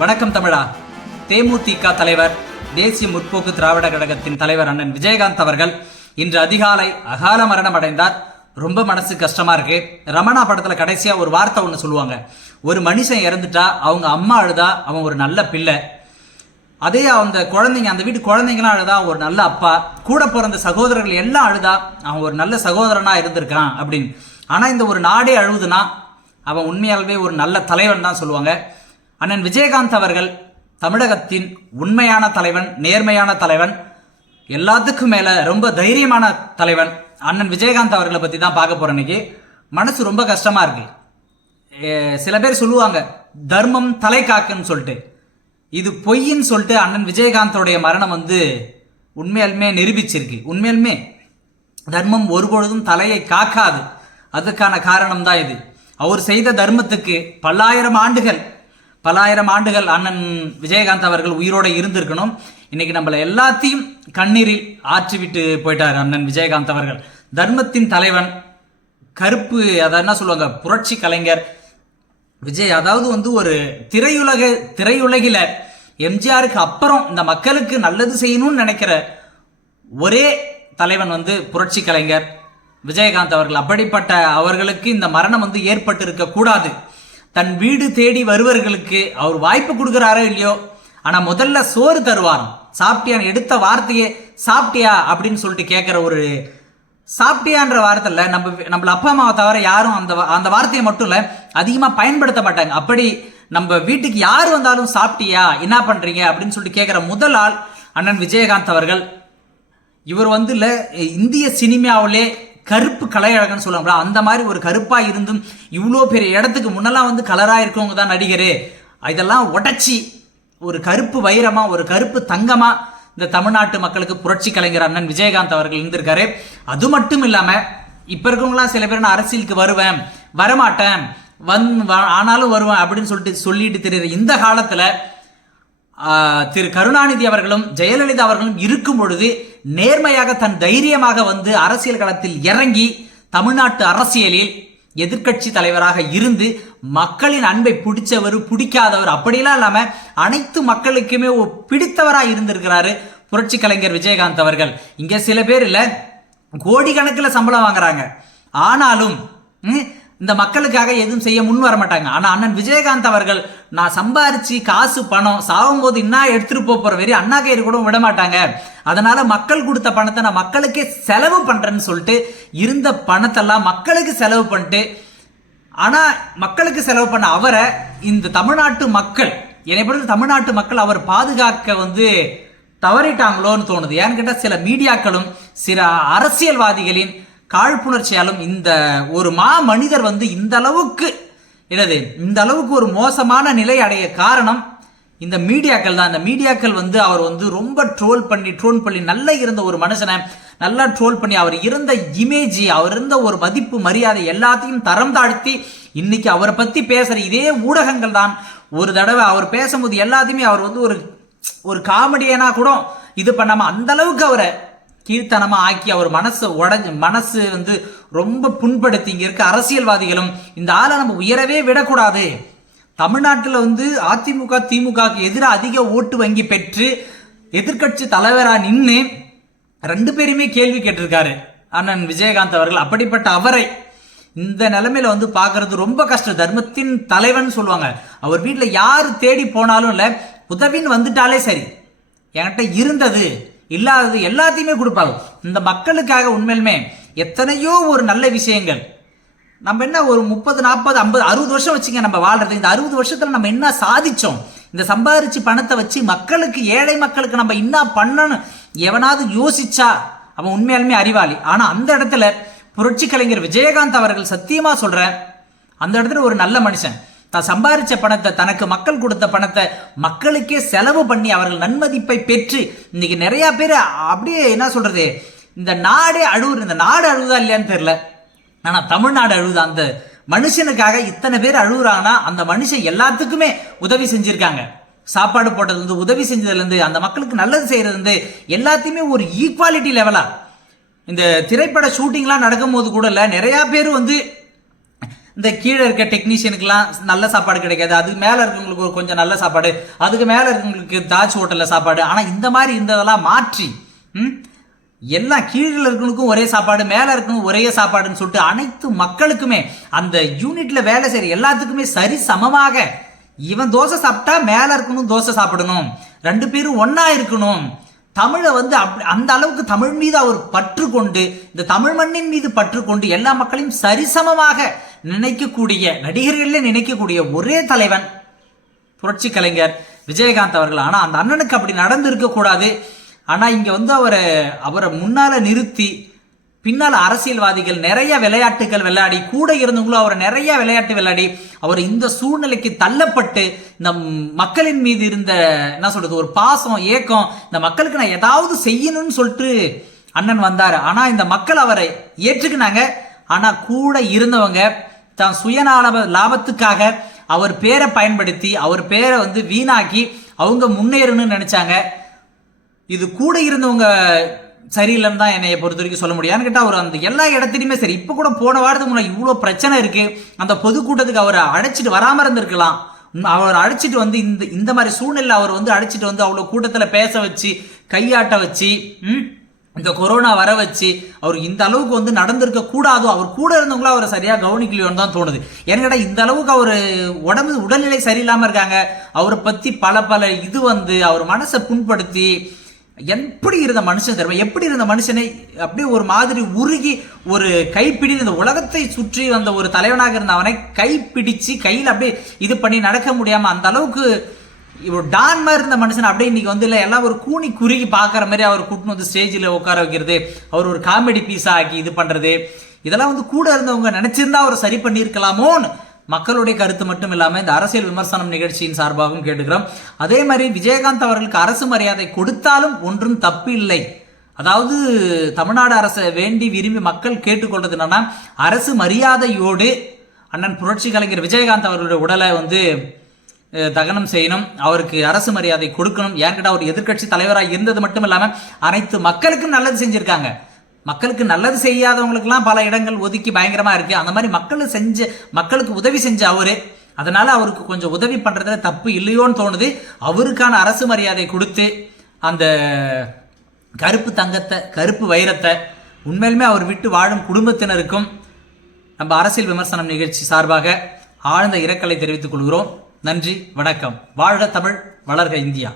வணக்கம் தமிழா. தேமுதிக தலைவர் தேசிய முற்போக்கு திராவிட கழகத்தின் தலைவர் அண்ணன் விஜயகாந்த் அவர்கள் இன்று அதிகாலை அகால மரணம் அடைந்தார். ரொம்ப மனசு கஷ்டமா இருக்கு. ரமணா படத்துல கடைசியா ஒரு வார்த்தை ஒன்று சொல்லுவாங்க. ஒரு மனுஷன் இறந்துட்டா அவங்க அம்மா அழுதா அவன் ஒரு நல்ல பிள்ளை. அதே அந்த குழந்தைங்க அந்த வீட்டு குழந்தைங்களாம் அழுதா ஒரு நல்ல அப்பா. கூட பிறந்த சகோதரர்கள் எல்லாம் அழுதா அவன் ஒரு நல்ல சகோதரனா இருந்திருக்கான் அப்படின்னு. ஆனா இந்த ஒரு நாடே அழுதுனா அவன் உண்மையாகவே ஒரு நல்ல தலைவன் தான் சொல்லுவாங்க. அண்ணன் விஜயகாந்த் அவர்கள் தமிழகத்தின் உண்மையான தலைவன் நேர்மையான தலைவன் எல்லாத்துக்கும் மேலே ரொம்ப தைரியமான தலைவன் அண்ணன் விஜயகாந்த் அவர்களை பற்றி தான் பார்க்க போறேன் இன்னைக்கு. மனசு ரொம்ப கஷ்டமாக இருக்கு. சில பேர் சொல்லுவாங்க தர்மம் தலை காக்குன்னு சொல்லிட்டு. இது பொய்ன்னு சொல்லிட்டு அண்ணன் விஜயகாந்தோடைய மரணம் வந்து உண்மையாலுமே நிரூபிச்சிருக்கு. உண்மையாலுமே தர்மம் ஒருபொழுதும் தலையை காக்காது. அதுக்கான காரணம் தான் இது. அவர் செய்த தர்மத்துக்கு பல்லாயிரம் ஆண்டுகள் பலாயிரம் ஆண்டுகள் அண்ணன் விஜயகாந்த் அவர்கள் உயிரோட இருந்திருக்கணும். இன்னைக்கு நம்மளை எல்லாத்தையும் கண்ணீரில் ஆற்றி விட்டு போயிட்டார் அண்ணன் விஜயகாந்த் அவர்கள். தர்மத்தின் தலைவன் கருப்பு அதை என்ன சொல்லுவாங்க புரட்சி கலைஞர். விஜய் அதாவது வந்து ஒரு திரையுலக திரையுலகில் எம்ஜிஆருக்கு அப்புறம் இந்த மக்களுக்கு நல்லது செய்யணும்னு நினைக்கிற ஒரே தலைவன் வந்து புரட்சி கலைஞர். விஜயகாந்த் அவர்கள். அப்படிப்பட்ட அவர்களுக்கு இந்த மரணம் வந்து ஏற்பட்டு இருக்கக்கூடாது தன் வீடு தேடி வருவர்களுக்கு அவர் வாய்ப்பு கொடுக்குறாரோ இல்லையோ? ஆனால் முதல்ல சோறு தருவாராம். சாப்பிட்டியான்னு எடுத்த வார்த்தையே சாப்பிட்டியா? அப்படின்னு சொல்லிட்டு கேட்குற ஒரு சாப்பிட்டியான்ற வார்த்தையில் நம்ம நம்மள அப்பா அம்மாவை தவிர யாரும் அந்த அந்த வார்த்தையை மட்டும் இல்லை அதிகமாக பயன்படுத்த மாட்டாங்க. அப்படி நம்ம வீட்டுக்கு யார் வந்தாலும் சாப்பிட்டியா? என்ன பண்ணுறீங்க அப்படின்னு சொல்லிட்டு கேட்குற முதல் ஆள் அண்ணன் விஜயகாந்த் அவர்கள். இவர் வந்து இல்லை இந்திய சினிமாவிலே கருப்பு கலையழகன்னு சொல்லுவாங்களா அந்த மாதிரி ஒரு கருப்பாக இருந்தும் இவ்வளோ பெரிய இடத்துக்கு முன்னெல்லாம் வந்து கலராக இருக்கவங்க தான் நடிகர். இதெல்லாம் உடச்சி ஒரு கருப்பு வைரமாக ஒரு கருப்பு தங்கமாக இந்த தமிழ்நாட்டு மக்களுக்கு புரட்சி கலைஞர் அண்ணன் விஜயகாந்த் அவர்கள் இருந்திருக்காரு. அது மட்டும் இல்லாமல் இப்போ இருக்கவங்களாம் சில பேர் நான் அரசியலுக்கு வருவேன் வரமாட்டேன் வந் வ- ஆனாலும் வருவேன் அப்படின்னு சொல்லிட்டு சொல்லிட்டு தெரியுற இந்த காலத்தில் திரு கருணாநிதி அவர்களும் ஜெயலலிதா அவர்களும் இருக்கும் பொழுது நேர்மையாக தன் தைரியமாக வந்து அரசியல் களத்தில் இறங்கி தமிழ்நாட்டு அரசியலில் எதிர்க்கட்சி தலைவராக இருந்து மக்களின் அன்பை பிடிச்சவர் பிடிக்காதவர் அப்படிலாம் இல்லாம அனைத்து மக்களுக்குமே பிடித்தவராக இருந்திருக்கிறாரு புரட்சி கலைஞர் விஜயகாந்த் அவர்கள். இங்க சில பேர் இல்ல கோடிக்கணக்கில் சம்பளம் வாங்குறாங்க. ஆனாலும் ம், இந்த மக்களுக்காக எதுவும் செய்ய முன் வர மாட்டாங்க. ஆனால் அண்ணன் விஜயகாந்த் அவர்கள் நான் சம்பாரிச்சு காசு பணம் சாகும்போது என்ன எடுத்துட்டு போகிற வெறி அண்ணா கயிறு கூட விட மாட்டாங்க. அதனால மக்கள் கொடுத்த பணத்தை நான் மக்களுக்கே செலவு பண்ணுறேன்னு சொல்லிட்டு இருந்த பணத்தெல்லாம் மக்களுக்கு செலவு பண்ணிட்டு ஆனால் மக்களுக்கு செலவு பண்ண அவரை இந்த தமிழ்நாட்டு மக்கள் என்னை தமிழ்நாட்டு மக்கள் அவர் பாதுகாக்க வந்து தவறிட்டாங்களோன்னு தோணுது. ஏன்னு கேட்டால் சில மீடியாக்களும் சில அரசியல்வாதிகளின் காழ்ப்புணர்ச்சியாலும் இந்த ஒரு மா மனிதர் வந்து இந்த அளவுக்கு என்னது இந்த அளவுக்கு ஒரு மோசமான நிலை அடைய காரணம் இந்த மீடியாக்கள் தான். இந்த மீடியாக்கள் வந்து அவர் வந்து ரொம்ப ட்ரோல் பண்ணி ட்ரோல் பண்ணி நல்லா இருந்த ஒரு மனுஷனை நல்லா ட்ரோல் பண்ணி அவர் இருந்த இமேஜ் அவர் இருந்த ஒரு மதிப்பு மரியாதை எல்லாத்தையும் தரம் தாழ்த்தி இன்னைக்கு அவரை பத்தி பேசுற இதே ஊடகங்கள் தான். ஒரு தடவை அவர் பேசும்போது எல்லாத்தையுமே அவர் வந்து ஒரு ஒரு காமெடியனா கூட இது பண்ணாம அந்த அளவுக்கு அவரை கீழ்த்தனமாக ஆக்கி அவர் மனசு உடஞ்சு மனசு வந்து ரொம்ப புண்படுத்தி இங்கே இருக்க அரசியல்வாதிகளும் இந்த ஆளை நம்ம உயரவே விடக்கூடாது. தமிழ்நாட்டில் வந்து அதிமுக திமுகவுக்கு எதிராக அதிக ஓட்டு வங்கி பெற்று எதிர்க்கட்சி தலைவராக நின்று ரெண்டு பேருமே கேள்வி கேட்டிருக்காரு. அண்ணன் விஜயகாந்த் அவர்கள் அப்படிப்பட்ட அவரை இந்த நிலைமையில வந்து பார்க்கிறது ரொம்ப கஷ்டம். தர்மத்தின் தலைவன் சொல்லுவாங்க. அவர் வீட்டில் யார் தேடி போனாலும் இல்லை உதவின்னு வந்துட்டாலே சரி. என்கிட்ட இருந்தது. இல்லாதது எல்லாத்தையுமே கொடுப்பாங்க. இந்த மக்களுக்காக உண்மையிலுமே எத்தனையோ ஒரு நல்ல விஷயங்கள். நம்ம என்ன ஒரு முப்பது நாற்பது ஐம்பது அறுபது வருஷம் வச்சுங்க நம்ம வாழ்றது. இந்த அறுபது வருஷத்துல நம்ம என்ன சாதிச்சோம்? இந்த சம்பாதிச்சு பணத்தை வச்சு மக்களுக்கு ஏழை மக்களுக்கு நம்ம என்ன பண்ணணும்? எவனாவது யோசிச்சா அவன் உண்மையாலுமே அறிவாளி. ஆனா அந்த இடத்துல புரட்சி கலைஞர் விஜயகாந்த் அவர்கள் சத்தியமா சொல்கிறேன் அந்த இடத்துல ஒரு நல்ல மனுஷன். தான் சம்பாரிச்ச பணத்தை தனக்கு மக்கள் கொடுத்த பணத்தை மக்களுக்கே செலவு பண்ணி அவர்கள் நன்மதிப்பை பெற்று இன்னைக்கு நிறைய பேர் அப்படியே என்ன சொல்றது? இந்த நாடே அழுவுற இந்த நாடு அழுகுதா இல்லையான்னு தெரியல. ஆனால் தமிழ்நாடு அழுகுதா அந்த மனுஷனுக்காக இத்தனை பேர் அழுகுறாங்கன்னா அந்த மனுஷன் எல்லாத்துக்குமே உதவி செஞ்சுருக்காங்க. சாப்பாடு போட்டதுலேருந்து உதவி செஞ்சதுலேருந்து அந்த மக்களுக்கு நல்லது செய்கிறதுலேருந்து எல்லாத்தையுமே ஒரு ஈக்குவாலிட்டி லெவலாக இந்த திரைப்பட ஷூட்டிங்லாம் நடக்கும்போது கூட இல்லை நிறையா பேர் வந்து இந்த கீழே இருக்க டெக்னீஷியனுக்குலாம் நல்ல சாப்பாடு கிடைக்காது. அதுக்கு மேலே இருக்கவங்களுக்கு ஒரு கொஞ்சம் நல்ல சாப்பாடு. அதுக்கு மேலே இருக்கவங்களுக்கு தாஜ் ஹோட்டலில் சாப்பாடு. ஆனால் இந்த மாதிரி இருந்ததெல்லாம் மாற்றி ம் எல்லாம் கீழே இருக்கணுக்கும் ஒரே சாப்பாடு மேலே இருக்கணும் ஒரே சாப்பாடுன்னு சொல்லிட்டு அனைத்து மக்களுக்குமே அந்த யூனிட்டில் வேலை செய்கிற எல்லாத்துக்குமே சரி சமமாக. இவன் தோசை சாப்பிட்டா மேலே இருக்கணும் தோசை சாப்பிடணும். ரெண்டு பேரும் ஒன்றா இருக்கணும். தமிழை வந்து அப்படி அந்த அளவுக்கு தமிழ் மீது அவர் பற்று கொண்டு இந்த தமிழ் மண்ணின் மீது பற்று கொண்டு எல்லா மக்களையும் சரிசமமாக நினைக்கக்கூடிய நடிகர்களில் நினைக்கக்கூடிய ஒரே தலைவன் புரட்சி கலைஞர் விஜயகாந்த் அவர்கள். ஆனால் அந்த அண்ணனுக்கு அப்படி நடந்திருக்க கூடாது. ஆனால் இங்கே வந்து அவரை அவரை முன்னால் நிறுத்தி பின்னால் அரசியல்வாதிகள் நிறைய விளையாட்டுகள் விளையாடி கூட இருந்தவங்களும் அவர் நிறைய விளையாட்டு விளையாடி அவர் இந்த சூழ்நிலைக்கு தள்ளப்பட்டு இந்த மக்களின் மீது இருந்த என்ன சொல்றது ஒரு பாசம் ஏக்கம் இந்த மக்களுக்கு நான் ஏதாவது செய்யணும்னு சொல்லிட்டு அண்ணன் வந்தார். ஆனால் இந்த மக்கள் அவரை ஏற்றுக்கினாங்க. ஆனால் கூட இருந்தவங்க தான் சுயநல லாபத்துக்காக அவர் பேரை பயன்படுத்தி அவர் பேரை வந்து வீணாக்கி அவங்க முன்னேறணும்னு நினைச்சாங்க. இது கூட இருந்தவங்க சரியில்லைன்னு தான் என்னைய பொறுத்த வரைக்கும் சொல்ல முடியும். கேட்டால் அவர் அந்த எல்லா இடத்துலையுமே சரி இப்போ கூட போன வாரத்துக்கு முன்னாடி இவ்வளோ பிரச்சனை இருக்கு. அந்த பொதுக்கூட்டத்துக்கு அவரை அழைச்சிட்டு வராமல் இருந்திருக்கலாம். அவர் அழைச்சிட்டு வந்து இந்த இந்த மாதிரி சூழ்நிலை அவர் வந்து அழைச்சிட்டு வந்து அவ்வளோ கூட்டத்தில் பேச வச்சு கையாட்ட வச்சு ம், இந்த கொரோனா வர வச்சு அவர் இந்த அளவுக்கு வந்து நடந்திருக்க கூடாதோ அவர் கூட இருந்தவங்களும் அவரை சரியா கவனிக்கலையோன்னு தான் தோணுது. ஏன்னா இந்த அளவுக்கு அவர் உடம்பு உடல்நிலை சரியில்லாம இருக்காங்க. அவரை பத்தி பல பல இது வந்து அவர் மனசை புண்படுத்தி எப்படி இருந்த மனுஷன் தெரியுமா? எப்படி இருந்த மனுஷனை அப்படியே ஒரு மாதிரி உருகி ஒரு கைப்பிடி இந்த உலகத்தை சுற்றி வந்த ஒரு தலைவனாக இருந்த அவனை கைப்பிடிச்சு கையில் அப்படியே இது பண்ணி நடக்க முடியாம அந்த அளவுக்கு இவ்வளோ டான் மாதிரி இருந்த மனுஷன் அப்படியே இன்னைக்கு வந்து இல்லை எல்லாம் ஒரு கூனி குறுகி பார்க்குற மாதிரி அவர் கூட்டின்னு வந்து ஸ்டேஜில் உட்கார வைக்கிறது அவர் ஒரு காமெடி பீஸா ஆக்கி இது பண்ணுறது இதெல்லாம் வந்து கூட இருந்தவங்க நினைச்சிருந்தா அவர் சரி பண்ணியிருக்கலாமோன்னு மக்களுடைய கருத்து மட்டும் இல்லாமல் இந்த அரசியல் விமர்சனம் நிகழ்ச்சியின் சார்பாகவும் கேட்டுக்கிறோம். அதே மாதிரி விஜயகாந்த் அவர்களுக்கு அரசு மரியாதை கொடுத்தாலும் ஒன்றும் தப்பு இல்லை. அதாவது தமிழ்நாடு அரசை வேண்டி விரும்பி மக்கள் கேட்டுக்கொள்றது என்னன்னா அரசு மரியாதையோடு அண்ணன் புரட்சி கலைஞர் விஜயகாந்த் அவர்களுடைய உடலை வந்து தகனம் செய்யணும். அவருக்கு அரசு மரியாதை கொடுக்கணும். ஏன்கிட்ட அவர் எதிர்க்கட்சி தலைவராக இருந்தது மட்டும் இல்லாமல் அனைத்து மக்களுக்கும் நல்லது செஞ்சுருக்காங்க. மக்களுக்கு நல்லது செய்யாதவங்களுக்கெல்லாம் பல இடங்கள் ஒதுக்கி பயங்கரமாக இருக்குது அந்த மாதிரி மக்கள் செஞ்ச மக்களுக்கு உதவி செஞ்ச அவர். அதனால் அவருக்கு கொஞ்சம் உதவி பண்ணுறதுல தப்பு இல்லையோன்னு தோணுது. அவருக்கான அரசு மரியாதை கொடுத்து அந்த கருப்பு தங்கத்தை கருப்பு வைரத்தை உண்மையிலுமே அவர் விட்டு வாழும் குடும்பத்தினருக்கும் நம்ம அரசியல் விமர்சனம் நிகழ்ச்சி சார்பாக ஆழ்ந்த இரக்கலை தெரிவித்துக் கொள்கிறோம். நன்றி வணக்கம். வாழ்க தமிழ் வளர்க இந்தியா.